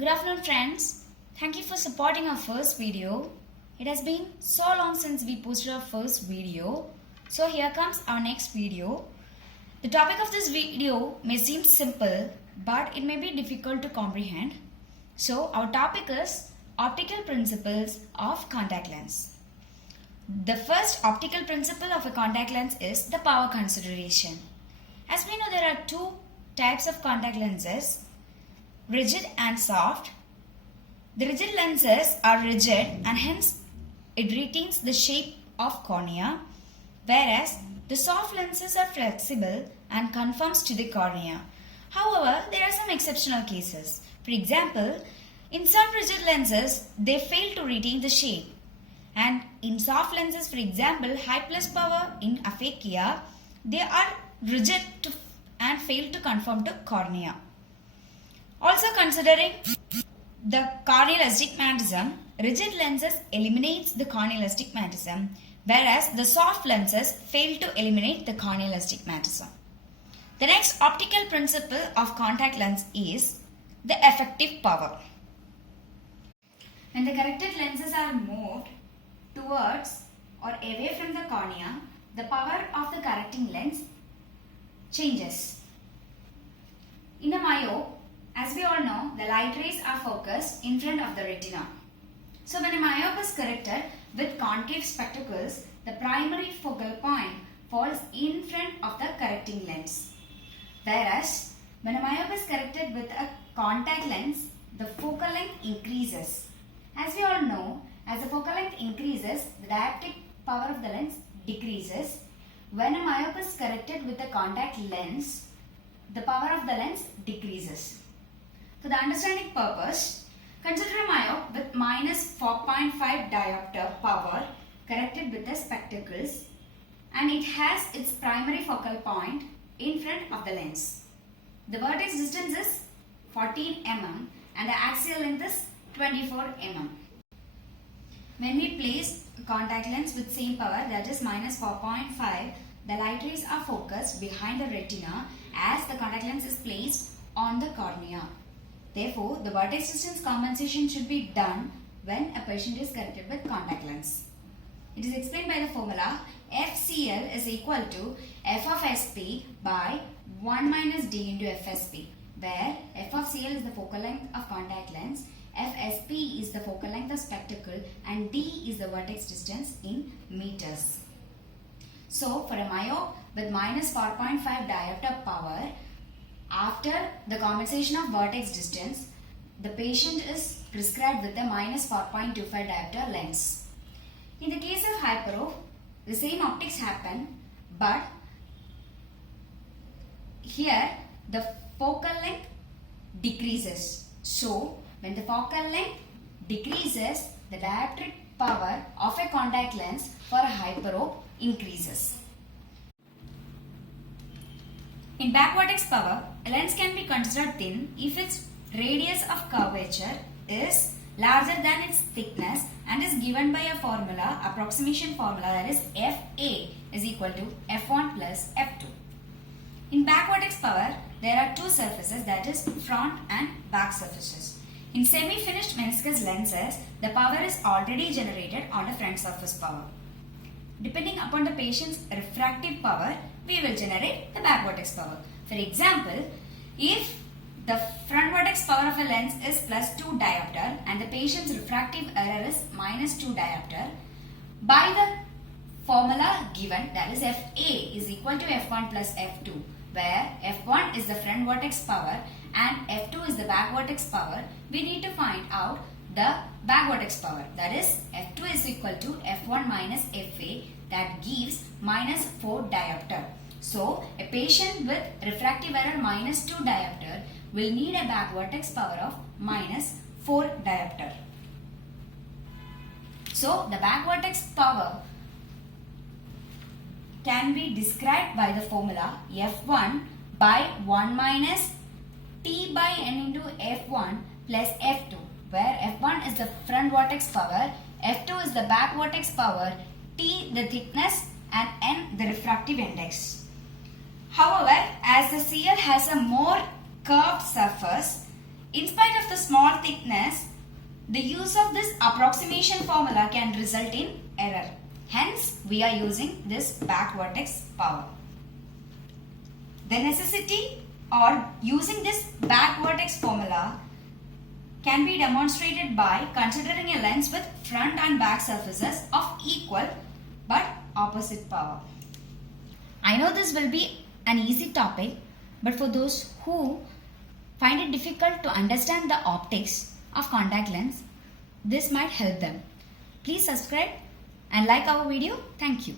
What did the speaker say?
Good afternoon friends. Thank you for supporting our first video. It has been so long since we posted our first video. So here comes our next video. The topic of this video may seem simple, but it may be difficult to comprehend. So our topic is optical principles of contact lens. The first optical principle of a contact lens is the power consideration. As we know, there are two types of contact lenses, rigid and soft. The rigid lenses are rigid and hence it retains the shape of cornea, whereas the soft lenses are flexible and conforms to the cornea. However, there are some exceptional cases. For example, in some rigid lenses, they fail to retain the shape. And in soft lenses, for example, high plus power in aphakia, they are rigid and fail to conform to cornea. Also considering the corneal astigmatism, rigid lenses eliminates the corneal astigmatism, whereas the soft lenses fail to eliminate the corneal astigmatism. The next optical principle of contact lens is the effective power. When the corrected lenses are moved towards or away from the cornea, the power of the correcting lens changes. In a myope, as we all know, the light rays are focused in front of the retina. So when a myope is corrected with concave spectacles, the primary focal point falls in front of the correcting lens. Whereas when a myope is corrected with a contact lens, the focal length increases. As we all know, as the focal length increases, the dioptric power of the lens decreases. When a myope is corrected with a contact lens, the power of the lens decreases. For the understanding purpose, consider a myope with minus 4.5 diopter power corrected with the spectacles, and it has its primary focal point in front of the lens. The vertex distance is 14 mm and the axial length is 24 mm. When we place a contact lens with same power, that is minus 4.5, the light rays are focused behind the retina as the contact lens is placed on the cornea. Therefore, the vertex distance compensation should be done when a patient is corrected with contact lens. It is explained by the formula FCL is equal to F of SP by 1 minus D into FSP, where F of CL is the focal length of contact lens, FSP is the focal length of spectacle, and D is the vertex distance in meters. So, for a myope with minus 4.5 diopter power, after the compensation of vertex distance, the patient is prescribed with a minus 4.25 diopter lens. In the case of hyperope, the same optics happen, but here the focal length decreases. So, when the focal length decreases, the dioptric power of a contact lens for a hyperope increases. In back vertex power, a lens can be considered thin if its radius of curvature is larger than its thickness and is given by a formula, approximation formula, that is FA is equal to F1 plus F2. In back vertex power, there are two surfaces, that is front and back surfaces. In semi-finished meniscus lenses, the power is already generated on the front surface power. Depending upon the patient's refractive power, we will generate the back vertex power. For example, if the front vertex power of a lens is plus 2 diopter and the patient's refractive error is minus 2 diopter, by the formula given, that is FA is equal to F1 plus F2, where F1 is the front vertex power and F2 is the back vertex power, we need to find out the back vertex power, that is F2 is equal to F1 minus FA, that gives minus 4 diopter. So, a patient with refractive error minus 2 diopter will need a back vertex power of minus 4 diopter. So, the back vertex power can be described by the formula F1 by 1 minus T by N into F1 plus F2, where F1 is the front vertex power, F2 is the back vertex power, T the thickness, and N the refractive index. However, as the CL has a more curved surface, in spite of the small thickness, the use of this approximation formula can result in error. Hence, we are using this back vertex power. The necessity or using this back vertex formula can be demonstrated by considering a lens with front and back surfaces of equal but opposite power. I know this will be an easy topic, but for those who find it difficult to understand the optics of contact lens, this might help them. Please subscribe and like our video. Thank you.